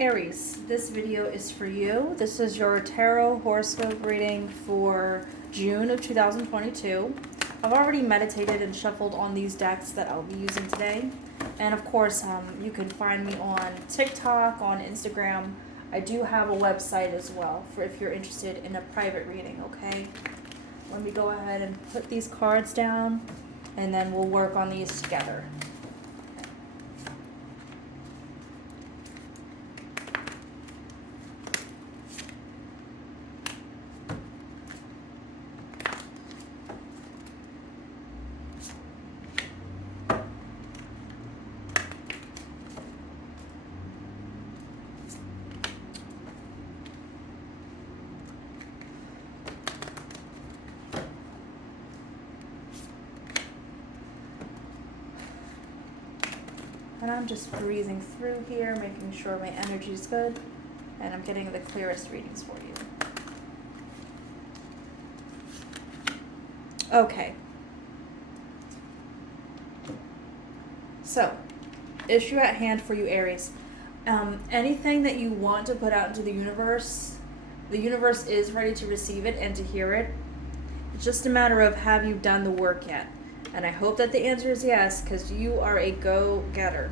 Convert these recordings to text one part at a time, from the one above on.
Aries, this video is for you. This is your tarot horoscope reading for June of 2022. I've already meditated and shuffled on these decks that I'll be using today. And of course, you can find me on TikTok, on Instagram. I do have a website as well for if you're interested in a private reading, okay? Let me go ahead and put these cards down and then we'll work on these together. And I'm just breathing through here, making sure my energy is good, and I'm getting the clearest readings for you. Okay. So, issue at hand for you, Aries. Anything that you want to put out into the universe is ready to receive it and to hear it. It's just a matter of, have you done the work yet? And I hope that the answer is yes, because you are a go-getter.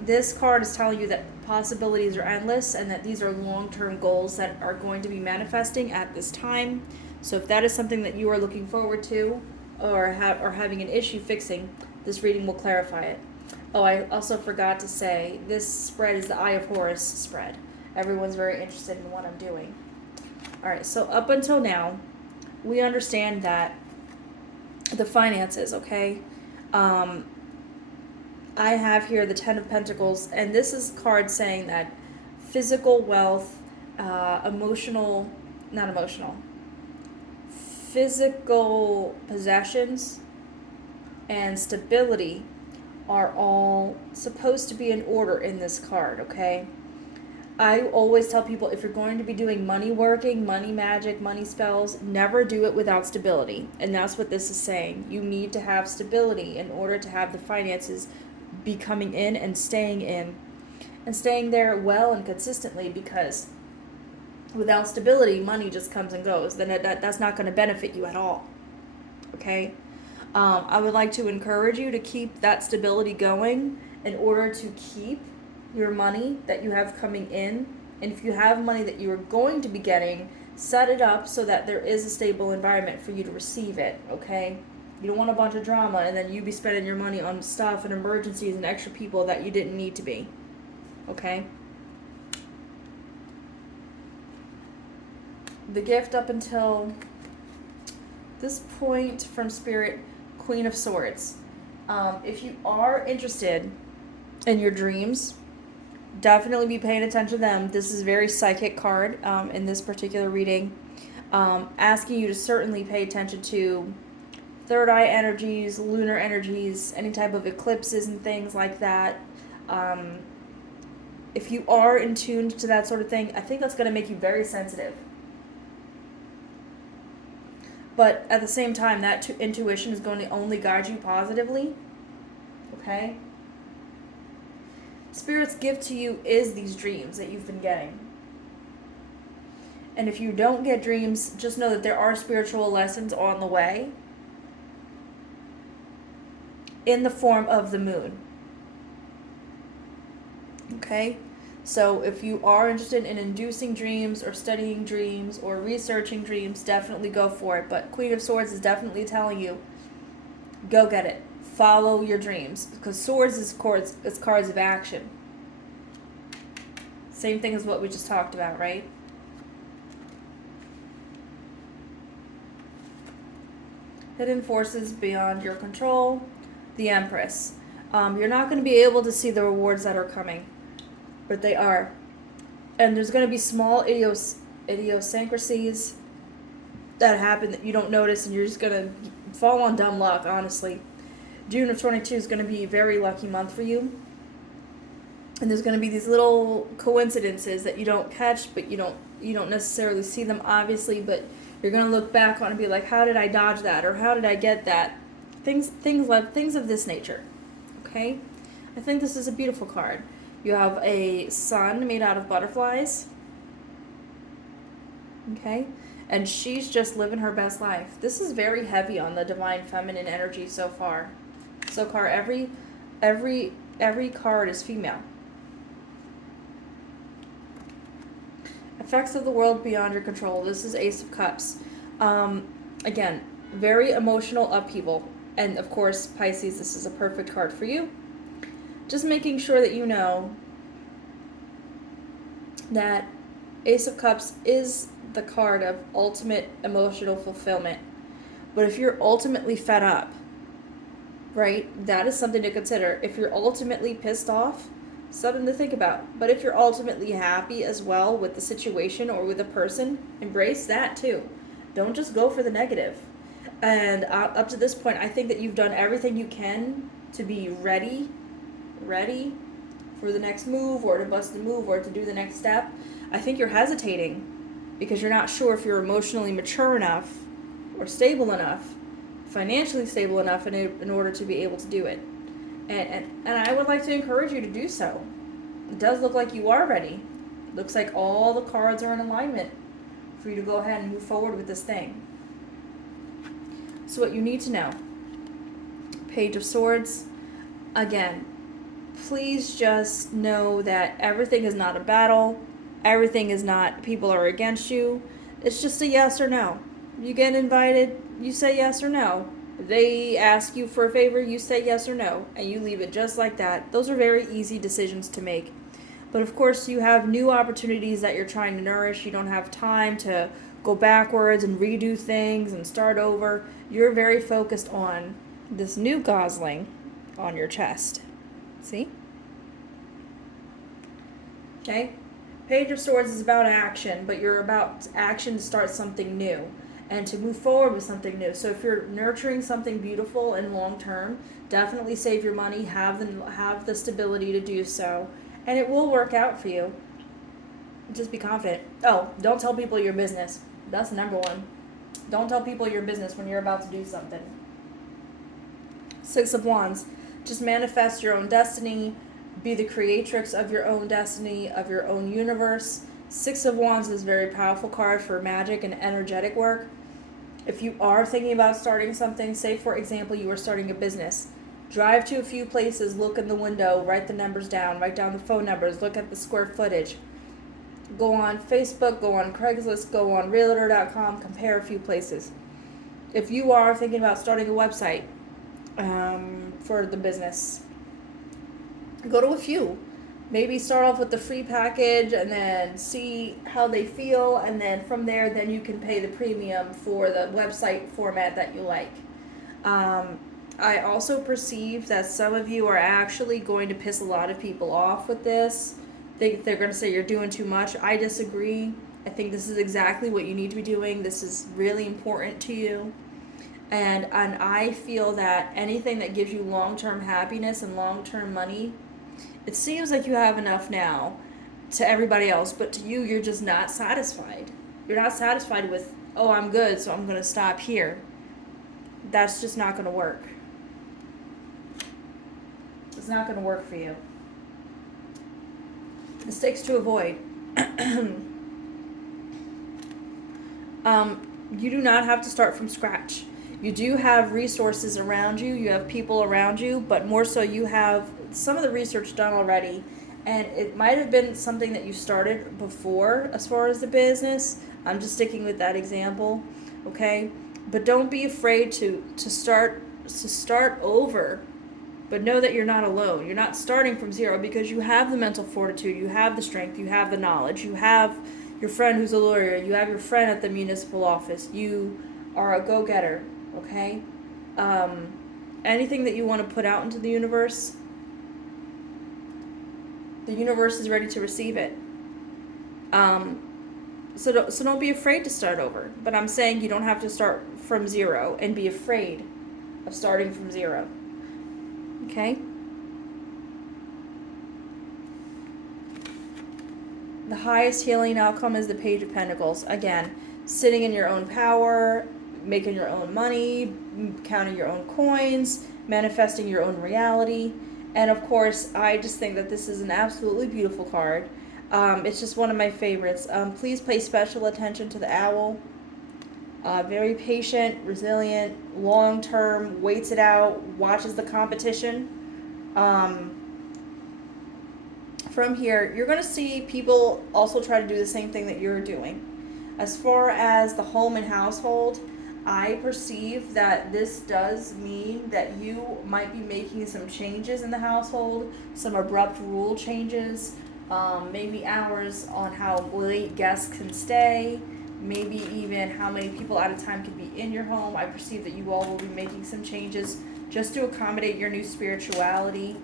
This card is telling you that possibilities are endless and that these are long-term goals that are going to be manifesting at this time. So if that is something that you are looking forward to or having an issue fixing, this reading will clarify it. Oh, I also forgot to say, this spread is the Eye of Horus spread. Everyone's very interested in what I'm doing. All right, so up until now, we understand that the finances, okay? I have here the Ten of Pentacles, and this is card saying that physical wealth, physical possessions and stability are all supposed to be in order in this card, okay? I always tell people, if you're going to be doing money working, money magic, money spells, never do it without stability. And that's what this is saying. You need to have stability in order to have the finances be coming in and staying there well and consistently, because without stability, money just comes and goes. Then that's not going to benefit you at all, okay? I would like to encourage you to keep that stability going in order to keep your money that you have coming in. And if you have money that you are going to be getting, set it up so that there is a stable environment for you to receive it, okay? You don't want a bunch of drama and then you be spending your money on stuff and emergencies and extra people that you didn't need to be, okay? The gift up until this point from Spirit, Queen of Swords. If you are interested in your dreams, definitely be paying attention to them. This is a very psychic card in this particular reading. Asking you to certainly pay attention to third eye energies, lunar energies, any type of eclipses and things like that. If you are in tune to that sort of thing, I think that's going to make you very sensitive. But at the same time, that intuition is going to only guide you positively. Okay? Spirit's gift to you is these dreams that you've been getting. And if you don't get dreams, just know that there are spiritual lessons on the way in the form of the moon. Okay? So if you are interested in inducing dreams or studying dreams or researching dreams, definitely go for it. But Queen of Swords is definitely telling you, go get it. Follow your dreams. Because swords is cards of action. Same thing as what we just talked about, right? Hidden forces beyond your control. The Empress. You're not going to be able to see the rewards that are coming. But they are. And there's going to be small idiosyncrasies that happen that you don't notice, and you're just going to fall on dumb luck, honestly. June of 22 is going to be a very lucky month for you. And there's going to be these little coincidences that you don't catch, but you don't necessarily see them, obviously, but you're going to look back on and be like, how did I dodge that? Or how did I get that? Things of this nature. Okay? I think this is a beautiful card. You have a sun made out of butterflies. Okay? And she's just living her best life. This is very heavy on the divine feminine energy so far. So far, every card is female. Effects of the world beyond your control. This is Ace of Cups. Again, very emotional upheaval. And of course, Pisces, this is a perfect card for you. Just making sure that you know that Ace of Cups is the card of ultimate emotional fulfillment. But if you're ultimately fed up, right, that is something to consider. If you're ultimately pissed off, something to think about. But if you're ultimately happy as well with the situation or with the person, embrace that too. Don't just go for the negative. And up to this point, I think that you've done everything you can to be ready for the next move, or to bust the move, or to do the next step. I think you're hesitating because you're not sure if you're emotionally mature enough or stable enough, financially stable enough in order to be able to do it. And I would like to encourage you to do so. It does look like you are ready. It looks like all the cards are in alignment for you to go ahead and move forward with this thing. So what you need to know, Page of Swords, again, please just know that everything is not a battle. Everything is not people are against you. It's just a yes or no. You get invited, you say yes or no. If they ask you for a favor, you say yes or no, and you leave it just like that. Those are very easy decisions to make. But of course, you have new opportunities that you're trying to nourish. You don't have time to go backwards and redo things and start over. You're very focused on this new gosling on your chest. See? Okay? Page of Swords is about action, but you're about action to start something new and to move forward with something new. So if you're nurturing something beautiful and long term, definitely save your money, have the stability to do so, and it will work out for you. Just be confident. Oh, don't tell people your business. That's number one. Don't tell people your business when you're about to do something. Six of Wands. Just manifest your own destiny. Be the creatrix of your own destiny, of your own universe. Six of Wands is a very powerful card for magic and energetic work. If you are thinking about starting something, say for example you are starting a business, drive to a few places, look in the window, write the numbers down, write down the phone numbers, look at the square footage. Go on Facebook, go on Craigslist, go on Realtor.com, compare a few places. If you are thinking about starting a website for the business, go to a few. Maybe start off with the free package and then see how they feel, and then from there, then you can pay the premium for the website format that you like. I also perceive that some of you are actually going to piss a lot of people off with this. They're going to say you're doing too much. I disagree. I think this is exactly what you need to be doing. This is really important to you. And I feel that anything that gives you long-term happiness and long-term money, it seems like you have enough now to everybody else, but to you, you're just not satisfied. You're not satisfied with, oh, I'm good, so I'm going to stop here. That's just not going to work. It's not going to work for you. Mistakes to avoid. You do not have to start from scratch. You do have resources around you. You have people around you, but more so you have some of the research done already. And it might have been something that you started before as far as the business. I'm just sticking with that example, okay? But don't be afraid to start over. But know that you're not alone. You're not starting from zero, because you have the mental fortitude, you have the strength, you have the knowledge, you have your friend who's a lawyer, you have your friend at the municipal office, you are a go-getter, okay? Anything that you want to put out into the universe is ready to receive it. So don't be afraid to start over. But I'm saying you don't have to start from zero and be afraid of starting from zero. Okay? The highest healing outcome is the Page of Pentacles. Again, sitting in your own power, making your own money, counting your own coins, manifesting your own reality. And of course, I just think that this is an absolutely beautiful card. It's just one of my favorites. Please pay special attention to the owl. Very patient, resilient, long term, waits it out, watches the competition. Um, from here, you're going to see people also try to do the same thing that you're doing. As far as the home and household, I perceive that this does mean that you might be making some changes in the household, some abrupt rule changes, maybe hours on how late guests can stay, maybe even how many people at a time can be in your home. I perceive that you all will be making some changes just to accommodate your new spirituality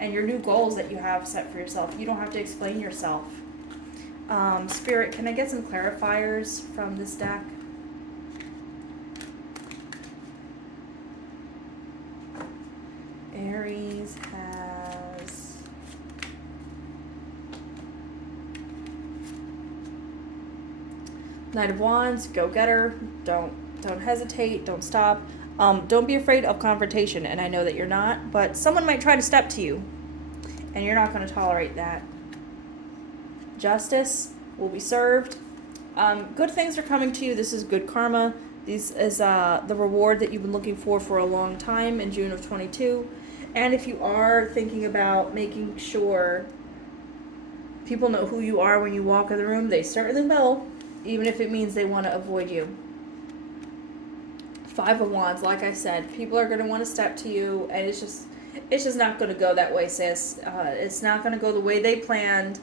and your new goals that you have set for yourself. You don't have to explain yourself. Spirit, can I get some clarifiers from this deck? Aries has Knight of Wands, go getter. Don't hesitate, don't stop. Don't be afraid of confrontation, and I know that you're not, but someone might try to step to you, and you're not going to tolerate that. Justice will be served. Good things are coming to you. This is good karma. This is the reward that you've been looking for a long time in June of 22. And if you are thinking about making sure people know who you are when you walk in the room, they certainly will, even if it means they want to avoid you. Five of Wands, like I said, people are going to want to step to you, and it's just not going to go that way, sis. It's not going to go the way they planned.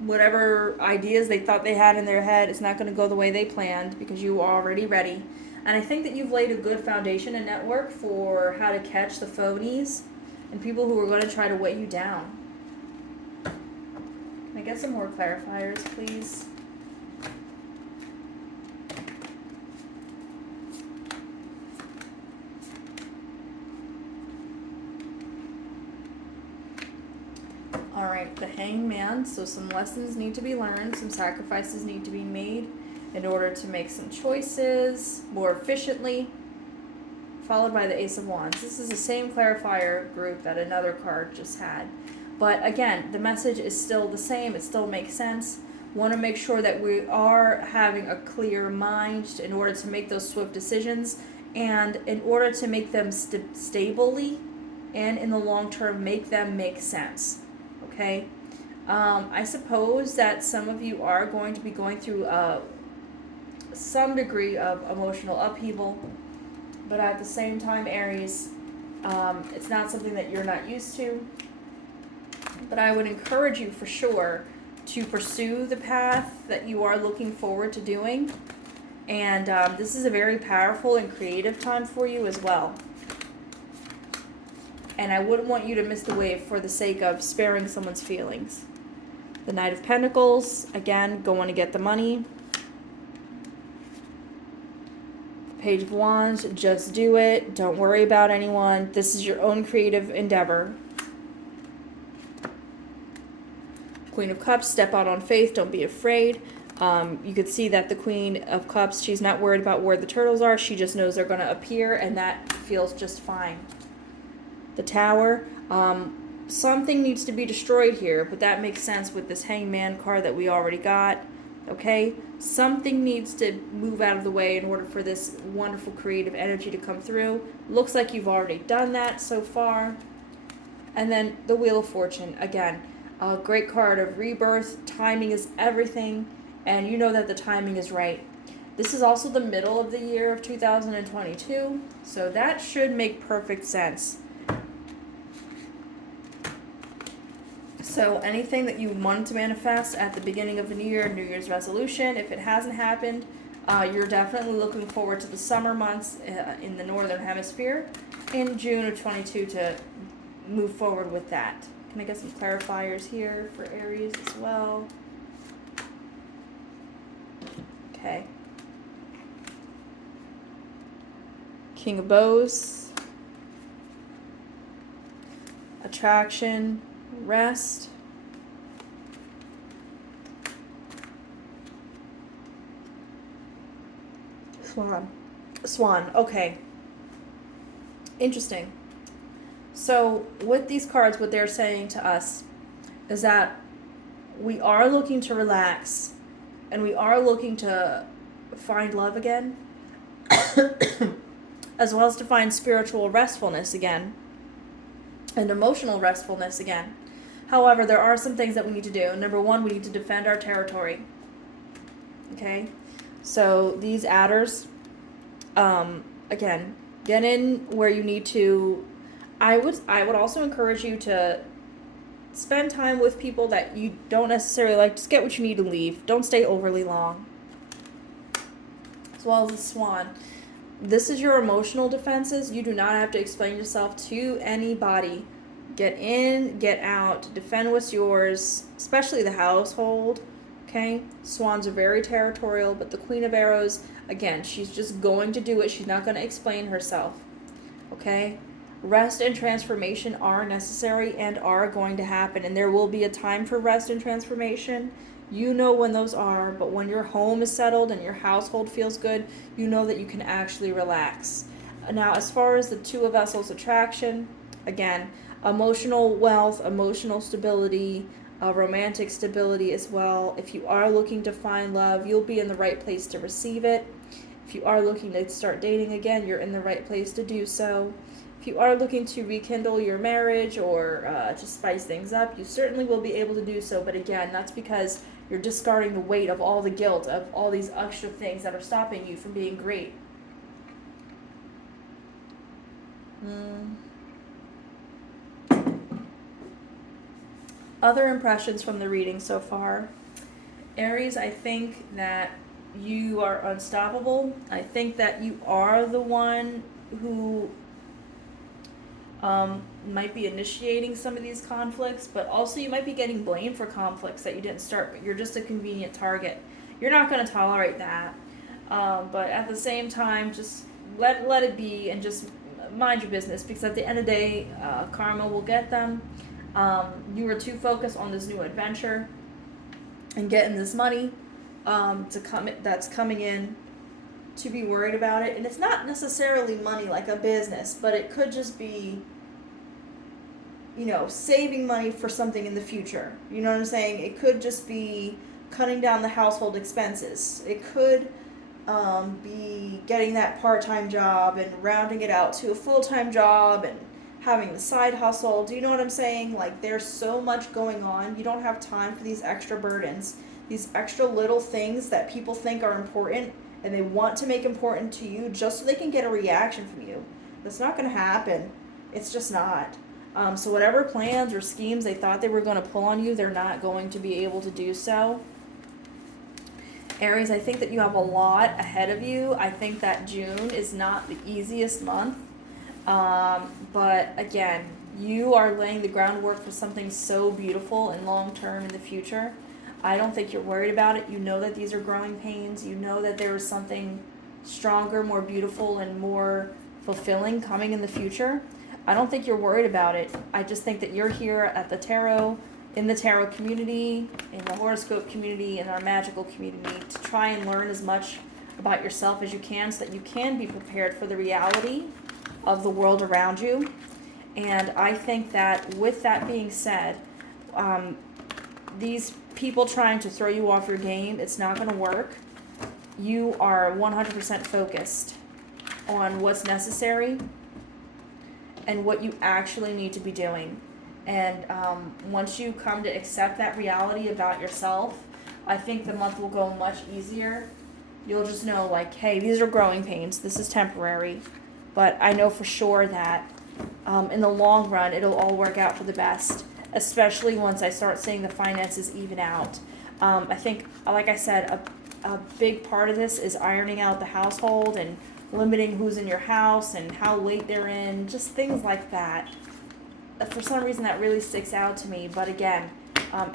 Whatever ideas they thought they had in their head, it's not going to go the way they planned because you are already ready. And I think that you've laid a good foundation and network for how to catch the phonies and people who are going to try to weigh you down. Can I get some more clarifiers, please? All right, the Hangman. So some lessons need to be learned, some sacrifices need to be made in order to make some choices more efficiently, followed by the Ace of Wands. This is the same clarifier group that another card just had. But again, the message is still the same. It still makes sense. Want to make sure that we are having a clear mind in order to make those swift decisions, and in order to make them stably and in the long term make them make sense. Okay? I suppose that some of you are going to be going through some degree of emotional upheaval, but at the same time, Aries, it's not something that you're not used to. But I would encourage you for sure to pursue the path that you are looking forward to doing. And this is a very powerful and creative time for you as well. And I wouldn't want you to miss the wave for the sake of sparing someone's feelings. The Knight of Pentacles, again, going to get the money. Page of Wands, just do it. Don't worry about anyone. This is your own creative endeavor. Queen of Cups, step out on faith. Don't be afraid. You could see that the Queen of Cups, she's not worried about where the turtles are. She just knows they're going to appear, and that feels just fine. The Tower, something needs to be destroyed here, but that makes sense with this Hangman card that we already got. Okay? Something needs to move out of the way in order for this wonderful creative energy to come through. Looks like you've already done that so far. And then the Wheel of Fortune, again, a great card of rebirth. Timing is everything, and you know that the timing is right. This is also the middle of the year of 2022, so that should make perfect sense. So anything that you wanted to manifest at the beginning of the new year, New Year's resolution, if it hasn't happened, you're definitely looking forward to the summer months in the Northern Hemisphere in June of 22 to move forward with that. Can I get some clarifiers here for Aries as well? Okay. King of Bows. Attraction. Rest. Swan. Okay. Interesting. So with these cards, what they're saying to us is that we are looking to relax and we are looking to find love again, as well as to find spiritual restfulness again and emotional restfulness again. However, there are some things that we need to do. Number one, we need to defend our territory. Okay? So these adders, again, get in where you need to. I would also encourage you to spend time with people that you don't necessarily like. Just get what you need and leave. Don't stay overly long. As well as the Swan. This is your emotional defenses. You do not have to explain yourself to anybody. Get in, get out, defend what's yours, especially the household. Okay? Swans are very territorial, but the Queen of Arrows, again, she's just going to do it. She's not going to explain herself. Okay? Rest and transformation are necessary and are going to happen, and there will be a time for rest and transformation. You know when those are, but when your home is settled and your household feels good, you know that you can actually relax. Now, as far as the Two of Vessels attraction, again, emotional wealth, emotional stability, romantic stability as well. If you are looking to find love, you'll be in the right place to receive it. If you are looking to start dating again, you're in the right place to do so. If you are looking to rekindle your marriage or to spice things up, you certainly will be able to do so. But again, that's because you're discarding the weight of all the guilt, of all these extra things that are stopping you from being great. Other impressions from the reading so far. Aries, I think that you are unstoppable. I think that you are the one who might be initiating some of these conflicts, but also you might be getting blamed for conflicts that you didn't start, but you're just a convenient target. You're not going to tolerate that. But at the same time, just let it be and just mind your business, because at the end of the day, karma will get them. You were too focused on this new adventure and getting this money that's coming in to be worried about it. And it's not necessarily money like a business, but it could just be, saving money for something in the future. You know what I'm saying? It could just be cutting down the household expenses. It could be getting that part-time job and rounding it out to a full-time job and having the side hustle. Do you know what I'm saying? Like, there's so much going on. You don't have time for these extra burdens, these extra little things that people think are important and they want to make important to you just so they can get a reaction from you. That's not going to happen. It's just not. So whatever plans or schemes they thought they were going to pull on you, they're not going to be able to do so. Aries, I think that you have a lot ahead of you. I think that June is not the easiest month. But again, you are laying the groundwork for something so beautiful and long-term in the future. I don't think you're worried about it. You know that these are growing pains. You know that there is something stronger, more beautiful, and more fulfilling coming in the future. I don't think you're worried about it. I just think that you're here at the tarot, in the tarot community, in the horoscope community, in our magical community, to try and learn as much about yourself as you can so that you can be prepared for the reality of the world around you. And I think that with that being said, these people trying to throw you off your game, it's not going to work. You are 100% focused on what's necessary and what you actually need to be doing. And once you come to accept that reality about yourself, I think the month will go much easier. You'll just know, like, hey, these are growing pains. This is temporary. But I know for sure that in the long run, it'll all work out for the best, especially once I start seeing the finances even out. I think, like I said, a big part of this is ironing out the household and limiting who's in your house and how late they're in, just things like that. For some reason, that really sticks out to me. But again,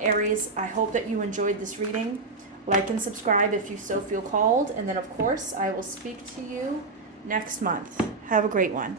Aries, I hope that you enjoyed this reading. Like and subscribe if you so feel called. And then, of course, I will speak to you next month. Have a great one.